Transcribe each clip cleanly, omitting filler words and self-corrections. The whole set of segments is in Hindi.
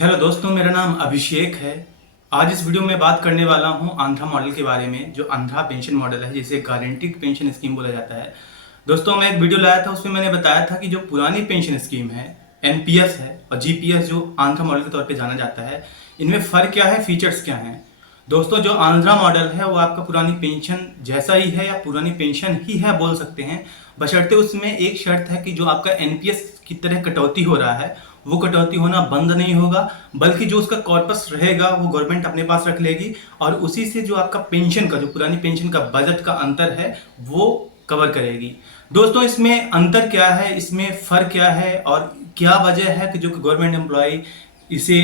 हेलो दोस्तों, मेरा नाम अभिषेक है। आज इस वीडियो में बात करने वाला हूं आंध्रा मॉडल के बारे में, जो आंध्रा पेंशन मॉडल है, जिसे गारंटीड पेंशन स्कीम बोला जाता है। दोस्तों, मैं एक वीडियो लाया था, उसमें मैंने बताया था कि जो पुरानी पेंशन स्कीम है, एनपीएस है, और जीपीएस जो आंध्रा मॉडल के तौर पे जाना जाता है, इनमें फ़र्क क्या है, फीचर्स क्या हैं। दोस्तों, जो आंध्रा मॉडल है वो आपका पुरानी पेंशन जैसा ही है, या पुरानी पेंशन ही है बोल सकते हैं, बशर्ते उसमें एक शर्त है कि जो आपका एनपीएस की तरह कटौती हो रहा है वो कटौती होना बंद नहीं होगा, बल्कि जो उसका कॉर्पस रहेगा वो गवर्नमेंट अपने पास रख लेगी, और उसी से जो आपका पेंशन का, जो पुरानी पेंशन का बजट का अंतर है वो कवर करेगी। दोस्तों, इसमें अंतर क्या है, इसमें फ़र्क क्या है, और क्या वजह है कि जो गवर्नमेंट एम्प्लॉय इसे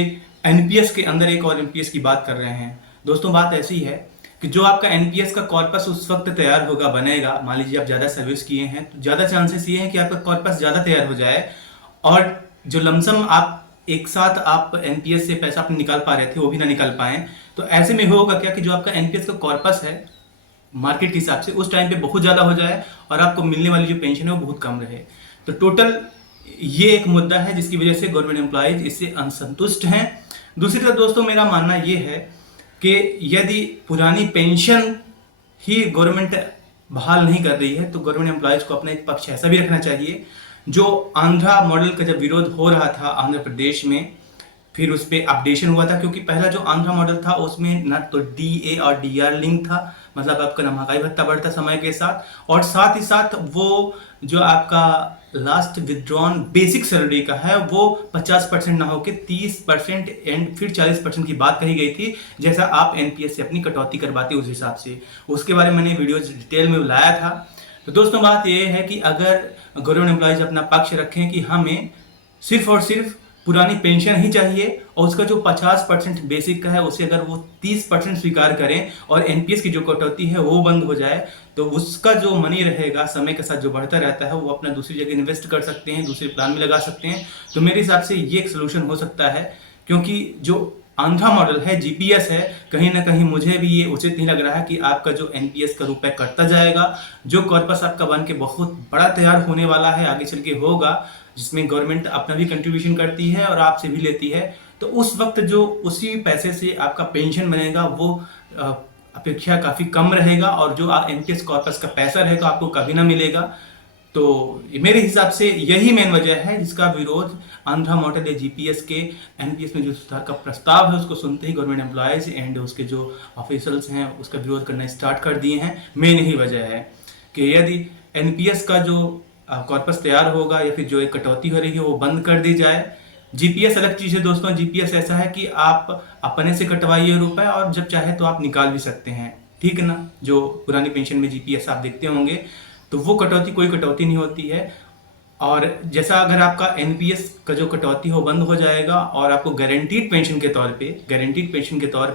एनपीएस के अंदर एक और एनपीएस की बात कर रहे हैं। दोस्तों, बात ऐसी है कि जो आपका एनपीएस का कॉर्पस उस वक्त तैयार होगा, बनेगा, मान लीजिए आप ज़्यादा सर्विस किए हैं तो ज़्यादा चांसेस ये हैं कि आपका कॉर्पस ज़्यादा तैयार हो जाए, और जो लमसम आप एक साथ आप एनपीएस से पैसा अपने निकाल पा रहे थे वो भी ना निकाल पाएं। तो ऐसे में होगा क्या कि जो आपका एनपीएस का कॉर्पस है मार्केट के हिसाब से उस टाइम पे बहुत ज़्यादा हो जाए, और आपको मिलने वाली जो पेंशन है वो बहुत कम रहे। तो टोटल ये एक मुद्दा है जिसकी वजह से गवर्नमेंट एम्प्लॉयज इससे असंतुष्ट हैं। दूसरी तरफ दोस्तों, मेरा मानना ये है कि यदि पुरानी पेंशन ही गवर्नमेंट बहाल नहीं कर रही है तो गवर्नमेंट एम्प्लॉयज को अपना एक पक्ष ऐसा भी रखना चाहिए। जो आंध्रा मॉडल का जब विरोध हो रहा था आंध्र प्रदेश में, फिर उस पर अपडेशन हुआ था, क्योंकि पहला जो आंध्रा मॉडल था उसमें ना तो डीए और डीआर लिंक था, मतलब आपका ना महंगाई भत्ता बढ़ता समय के साथ, और साथ ही साथ वो जो आपका लास्ट विथड्रॉन बेसिक सैलरी का है वो 50% ना होकर 30% एंड फिर 40% की बात कही गई थी, जैसा आप एनपीएस से अपनी कटौती करवाते उस हिसाब से। उसके बारे में मैंने वीडियो डिटेल में लाया था। तो दोस्तों, बात यह है कि अगर गवर्नमेंट एम्प्लॉयज अपना पक्ष रखें कि हमें सिर्फ और सिर्फ पुरानी पेंशन ही चाहिए, और उसका जो 50% बेसिक का है उसे अगर वो 30% स्वीकार करें, और एनपीएस की जो कटौती है वो बंद हो जाए, तो उसका जो मनी रहेगा समय के साथ जो बढ़ता रहता है वो अपना दूसरी जगह इन्वेस्ट कर सकते हैं, दूसरे प्लान में लगा सकते हैं। तो मेरे हिसाब से ये एक सोल्यूशन हो सकता है, क्योंकि जो आंध्रा मॉडल है, जीपीएस है, कहीं ना कहीं मुझे भी ये उचित नहीं लग रहा है कि आपका जो एनपीएस का रुपए कटता जाएगा, जो कॉर्पस आपका बन के बहुत बड़ा तैयार होने वाला है, आगे चल के होगा, जिसमें गवर्नमेंट अपना भी कंट्रीब्यूशन करती है और आपसे भी लेती है, तो उस वक्त जो उसी पैसे से आपका पेंशन बनेगा वो अपेक्षा काफ़ी कम रहेगा, और जो एनपीएस कॉर्पस का पैसा रहेगा आपको कभी ना मिलेगा। तो मेरे हिसाब से यही मेन वजह है जिसका विरोध आंध्रा मॉडल या जीपीएस के एनपीएस में जो सुधार का प्रस्ताव है उसको सुनते ही गवर्नमेंट एम्प्लॉयज एंड उसके जो ऑफिशियल्स हैं उसका विरोध करना स्टार्ट कर दिए हैं। मेन यही वजह है कि यदि एनपीएस का जो कॉर्पस तैयार होगा या फिर जो एक कटौती हो रही है वो बंद कर दी जाए। जीपीएस अलग चीज़ है दोस्तों। जीपीएस ऐसा है कि आप अपने से कटवाइए रुपए और जब चाहे तो आप निकाल भी सकते हैं, ठीक है ना। जो पुरानी पेंशन में जीपीएस आप देखते होंगे तो वो कटौती कोई कटौती नहीं होती है। और जैसा अगर आपका एनपीएस का जो कटौती हो बंद हो जाएगा और आपको गारंटीड पेंशन के तौर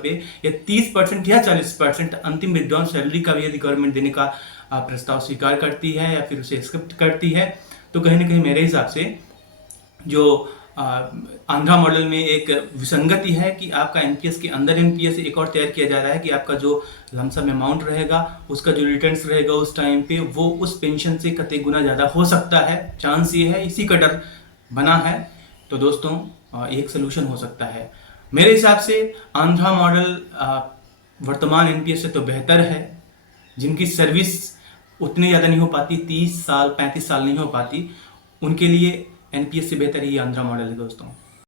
पे या 30% या 40% अंतिम विथड्रॉन सैलरी का भी यदि गवर्नमेंट देने का प्रस्ताव स्वीकार करती है या फिर उसे एक्सेप्ट करती है, तो कहीं ना कहीं मेरे हिसाब से जो आंध्रा मॉडल में एक विसंगति है कि आपका एनपीएस के अंदर एनपीएस एक और तैयार किया जा रहा है कि आपका जो लमसम अमाउंट रहेगा उसका जो रिटर्न्स रहेगा उस टाइम पे वो उस पेंशन से कई गुना ज़्यादा हो सकता है। चांस ये है, इसी का डर बना है। तो दोस्तों, एक सोल्यूशन हो सकता है मेरे हिसाब से। आंध्रा मॉडल वर्तमान एनपीएस से तो बेहतर है। जिनकी सर्विस उतनी ज़्यादा नहीं हो पाती, 30 साल 35 साल नहीं हो पाती, उनके लिए एनपीएस से बेहतर ही आंध्रा मॉडल है दोस्तों।